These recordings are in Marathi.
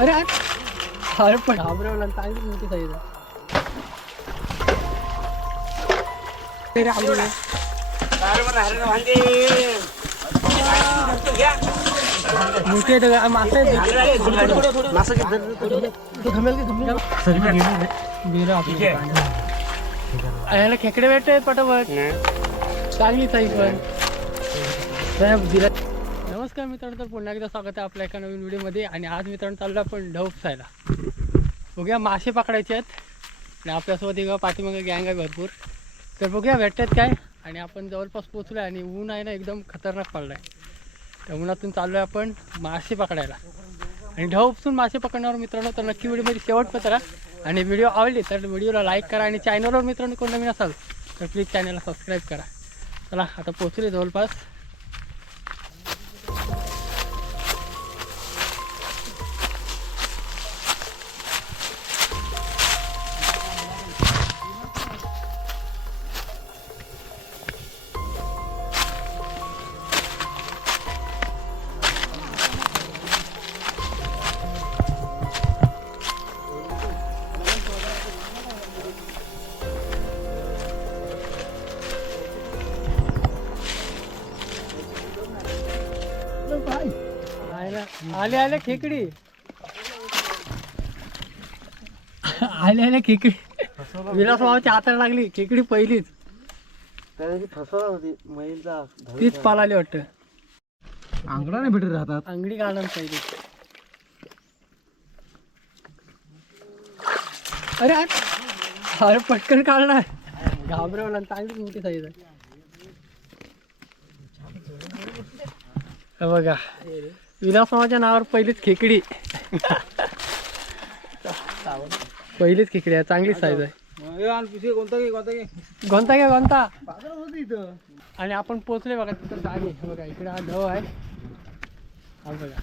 अरे अरे. पण घाबरवला चांगली मोठी साईज आहे. मोठी आहे दगड, मासा आहे खेकडे भेटत पटापट. चांगली साईज पण. दिला नमस्कार मित्रांनो तर पुन्हा एकदा स्वागत आहे आपल्या एका नवीन व्हिडिओमध्ये. आणि आज मित्रांनो चाललो आपण ढव खायला. बघूया मासे पकडायचे आहेत. आणि आपल्यासोबत एक पाठीमागे गँग आहे भरपूर. तर बघूया भेटतात काय. आणि आपण जवळपास पोचलो आहे आणि ऊन आहे ना एकदम खतरनाक पडला आहे त्या उन्हातून चाललो आहे आपण मासे पकडायला. आणि ढव उपसून मासे पकडण्यावर मित्रांनो तर नक्की व्हिडिओमध्ये शेवट करा. आणि व्हिडिओ आवडली तर व्हिडिओला लाईक करा आणि चॅनलवर मित्रांनो कोण नवीन असाल तर प्लीज चॅनलला सबस्क्राईब करा. चला आता पोचले जवळपास. आले आले आले खेकडी. आले आले खेकडी. विलास भावाची हाताला लागली. खेकडी पहिलीच. फसवला होती. महिला तीच पालाली वाटतं. आंगडा नाही भेटत राहतात. अंगडी काढून पहिली. अरे अरे. अरे पटकन काढणार. घाबरवला आणि चांगली मोठी साईज आहे. हे बघा. विलास मामाच्या नावावर पहिलीच खेकडी. पहिलीच खेकडी आहे चांगलीच साईज आहे. कोणता घे कोणता इथं. आणि आपण पोचले बघा तिथं जागे. बघा इकडे हा ढव आहे. हा बघा.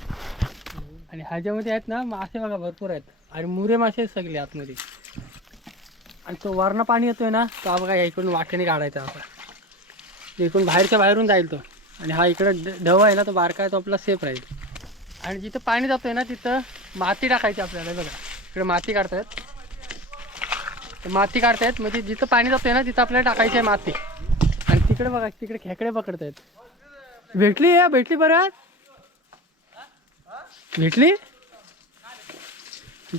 आणि ह्याच्यामध्ये आहेत ना मासे बघा भरपूर आहेत. आणि मुरे मासे सगळे आतमध्ये. आणि तो वरनं पाणी येतोय ना तो हा बघा इकडून वाटेने काढायचा आता इकडून बाहेरच्या बाहेरून जाईल तो. आणि हा इकडं ढव आहे ना तो बारका आहे तो आपला सेफ राहील. आणि जिथं पाणी जातोय ना तिथं माती टाकायची आपल्याला बघा. इकडे माती काढतायत. माती काढतायत म्हणजे जिथं पाणी जातोय ना तिथं आपल्याला टाकायची आहे माती. आणि तिकडे बघा तिकडे खेकडे पकडतायत. भेटली या भेटली बरं भेटली?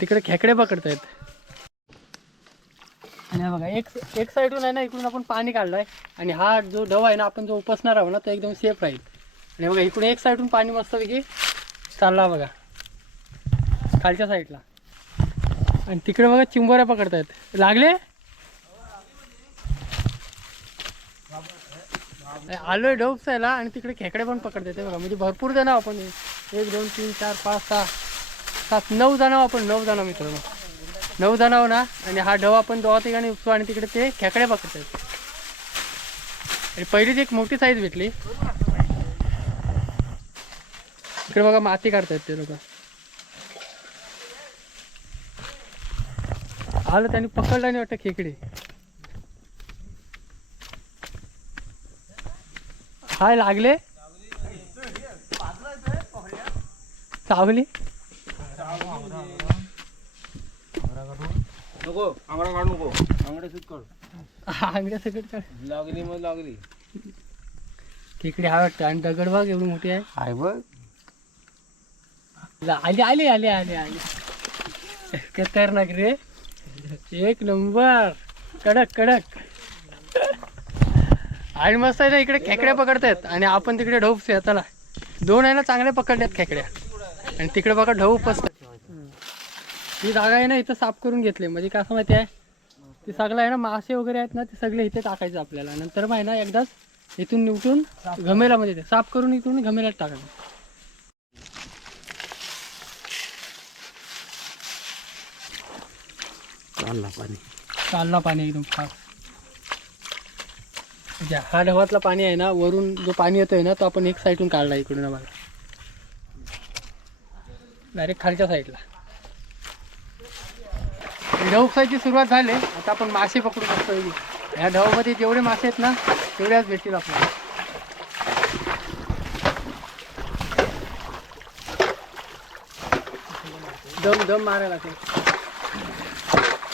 तिकडे खेकडे पकडतायत. आणि बघा एक एक साईडून आहे ना इकडून आपण पाणी काढलंय. आणि हा जो डव आहे ना आपण जो उपसणार आहोत ना तो एकदम सेफ राहील. आणि बघा इकडून एक साईडून पाणी मस्तपैकी चालला बघा. खालच्या साईडला आणि तिकडे बघा चिंबोऱ्या पकडतायत. लागले? आलोय डोपसायला आणि तिकडे खेकडे पण पकडतात बघा म्हणजे भरपूर जण आपण एक दोन तीन चार पाच सहा सात नऊ जण आपण नऊ जण मित्रांनो. नऊ जण आहो ना? आणि हा डव आपण दोघा ठिकाणी उपसू आणि तिकडे ते खेकडे पकडतात आणि पहिलीच एक मोठी साईज भेटली. इकडे बघा माती काढतायत ते लोक आलं त्यांनी पकडलं नाही वाटतं खेकडे हाय लागले चावली नको आंगडा काढू नको आंगडे सुट कर आंगड्या सगळं काढ लागली मग लागली खेकडे हा वाटतं आणि दगड बघ एवढी मोठी आहे आहे बघ आली आली आली आली आली. खतरनाक रे. एक नंबर. कडक कडक. आणि मस्त आहे ना इकडे खेकड्या पकडतायत आणि आपण तिकडे ढोप चला. दोन आहे ना चांगल्या पकडल्यात खेकड्या. आणि तिकडे बघा ढऊ उपसतात ही जागा आहे ना इथं साफ करून घेतली. म्हणजे कसं माहिती आहे? ते सगळं आहे ना मासे वगैरे आहेत ना ते सगळे इथे टाकायचं आपल्याला. नंतर मग आहे ना एकदाच इथून निवटून घमेला म्हणजे साफ करून इथून घमेल्यात टाकायचं. चालला पाणी. चालला पाणी एकदम फास्ट ज्या हा ढवातला पाणी आहे ना वरून जो पाणी येतोय ना तो आपण एक साईडून काढला इकडून आम्हाला. डायरेक्ट खालच्या साईडला ढवसायची सुरुवात झाली. आता आपण मासे पकडू शकतो ह्या ढवामध्ये जेवढे मासे आहेत ना तेवढ्याच भेटतील आपल्याला. दम दम मारायला लागेल.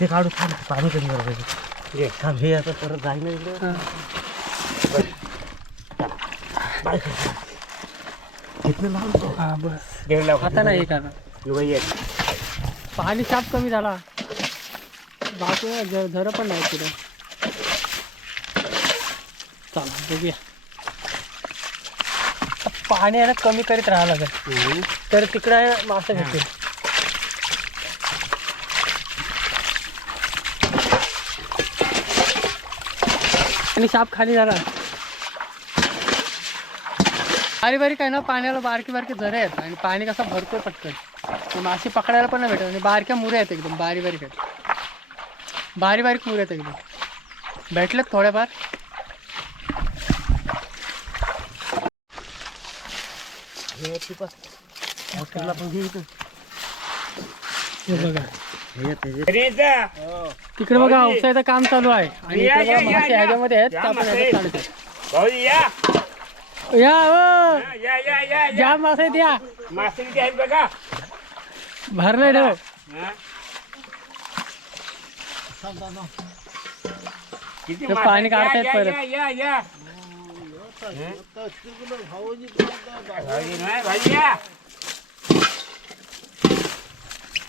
ते काढू थांब पाणी कमी करा घे. पाहिजे थांब हे आता परत जाईन इकडे लावून हा. बस. घेऊन लाव आता नाही का. पाणी साप कमी झाला. बाकी झर पण नाही तिथे चला बघूया. पाणी आहे ना कमी करीत राहावं लागेल. तर तिकडे मासे भेटतील. आणि साप खाली झाला. बारी बारीक आहे ना पाण्याला बारकी बारकी झरे आहेत आणि पाणी कसं भरतो पटकन. ते मासे पकडायला पण नाही भेटत आणि बारक्या मुऱ्या आहेत एकदम बारी बारीक आहेत. बारी बारीक मुऱ्या आहेत एकदम. भेटलेत थोड्याफार. हे. हे बघा. हे. तिकडे बघा औषधाचं काम चालू आहे आणि या, इकडे या, बघा या, मासे या. ह्याच्यामध्ये आहेत या, त्या पण मासे. ह्याच्यात. भाऊजी या या हो या या या या ज्या मासे आहेत या मासळी आहेत बघा भरले ठेव हा? किती ते मासे पाणी आहेत? या, काढतायत या, परत. या या या? भाऊजी नाही, भाऊजी या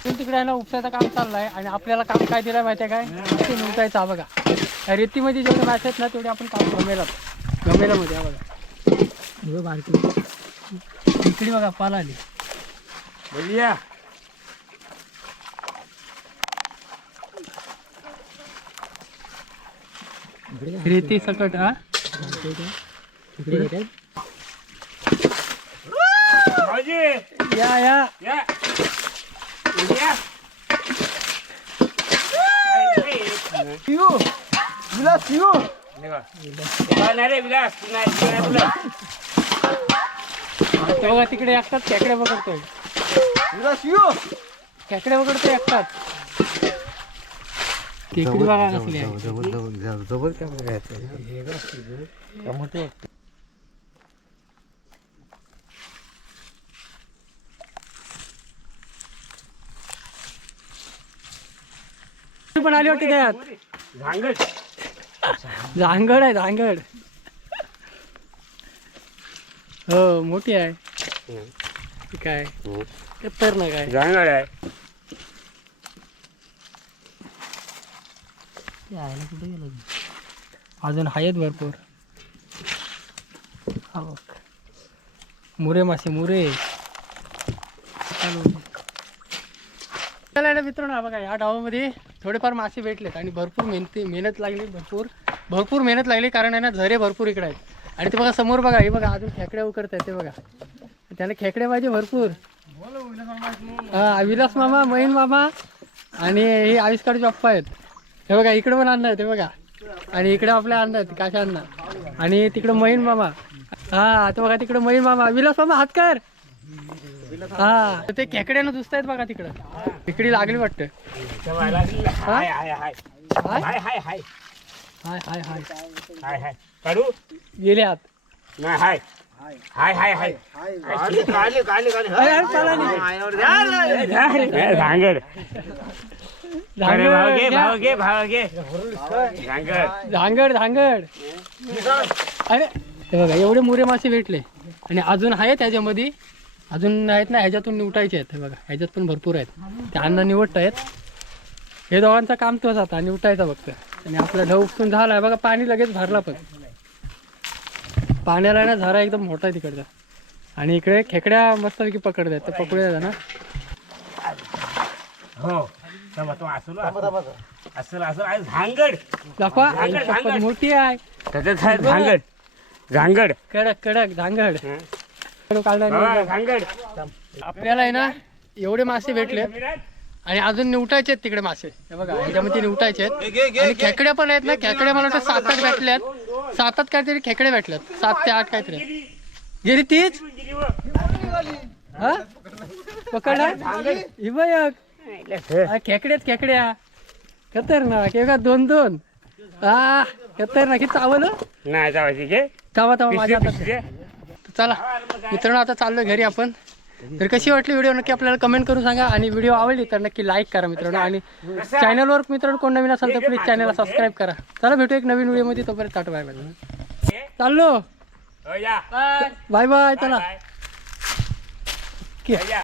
इथून तिकडे आहे ना उपसाचं काम चाललंय आणि आपल्याला काम काय दिलं माहिती आहे काय? ते हा बघा. रेतीमध्ये जेवढे मासे आहेत ना तेवढे आपण काम गमेलात गमेलामध्ये हा बघा. हे बघ बारकी. इकडे बघा पाला आली. भाऊजी या रेती सकट हा? या या या. भाऊजी या. पिऊ विलास पिऊ रे विलास. तेव्हा तिकडे एकतात खेकडे पकडतोय विलास पिऊ खेकडे पकडतोय एकतात तिकडे बघा नसले जबर वाटतं पण आली वाटते त्यात. झांगड झांगड आहे झांगड. हो मोठी आहे. ती काय? ते तर ना काय झांगड आहे. कुठे गेलं अजून आहेत भरपूर. हा बघ. मुरे मासे मुरे. चला ना मित्रांनो हा बघा या डावामध्ये थोडेफार मासे भेटलेत आणि भरपूर मेहनती मेहनत लागली भरपूर भरपूर मेहनत लागली कारण आहे ना झरे भरपूर इकडे आहेत. आणि ते बघा समोर बघा हे बघा अजून खेकड्या उकरत आहेत ते बघा. त्याला खेकडे पाहिजे भरपूर. हा विलास मामा महिन मामा आणि हे आविष्कारचे बाप्पा आहेत. हे बघा इकडे पण अन्न ते बघा. आणि इकडे आपल्या अन्न आहेत काशा अन्न आणि तिकडे महिन मामा. हा ते बघा तिकडे महिन मामा. विलास मामा हात कर हा तर ते खेकड्यानं दुसत आहेत बघा तिकडं. इकडे लागली वाटतं. हाय हाय हाय. हाय? हाय हाय हाय. हाय हाय हाय. हाय हाय. काढू गेले आत. नाही हाय. हाय हाय हाय. काले काले काले काले अरे, अरे, चला नाही. झांगड अरे भाव घे झांगड भाव घे भाव घे झांगड झांगड झांगड अरे हे बघा एवढे मोरे मासे भेटले. आणि अजून आहेत त्याच्यामध्ये अजून आहेत ना ह्याच्यातून निवटायचे आहेत हे बघा ह्याच्यात पण भरपूर आहेत. ते अन्न निवडत आहेत. हे दोघांचं काम तोच आता निवटायचा फक्त. आणि आपला ढव उपसून झाला आहे बघा पाणी लगेच भरला पण. पाण्याला ना झरा एकदम मोठा आहे तिकडचा आणि इकडे खेकड्या मस्तपैकी पकडतात तर पकडूया ना हो शपथ झांगड. मोठी आहे. त्याच्यात आहे झांगड. झांगड. कडक कडक झांगड. आपल्याला आहे ना एवढे मासे भेटले. आणि अजून निवटायचे आहेत तिकडे मासे. हे बघा ह्याच्यामध्ये निवटायचे आहेत. आणि खेकड्या पण आहेत ना खेकड्या मला वाटतं सात आठ भेटल्यात सात आठ काहीतरी खेकडे भेटल्यात सात ते आठ काहीतरी. गेली तीच? हा? पकडा ही बघ. हा, खेकड्यात खेकड्या. खतरनाक. हे का दोन दोन. हा खतरनाक. हे चावलं? नाही जावायची घे. चावा चावा माझ्या चला मित्रांनो आता चाललोय घरी आपण. तर कशी वाटली व्हिडिओ नक्की आपल्याला कमेंट करून सांगा. आणि व्हिडिओ आवडली तर नक्की लाईक करा मित्रांनो. आणि चॅनलवर मित्रांनो कोण नवीन असेल तर प्लीज चॅनलला सबस्क्राईब करा. चला भेटू एक नवीन व्हिडिओमध्ये तोपर्यंत टाटा बाय बाय. चाललो. हो बाय बाय चला.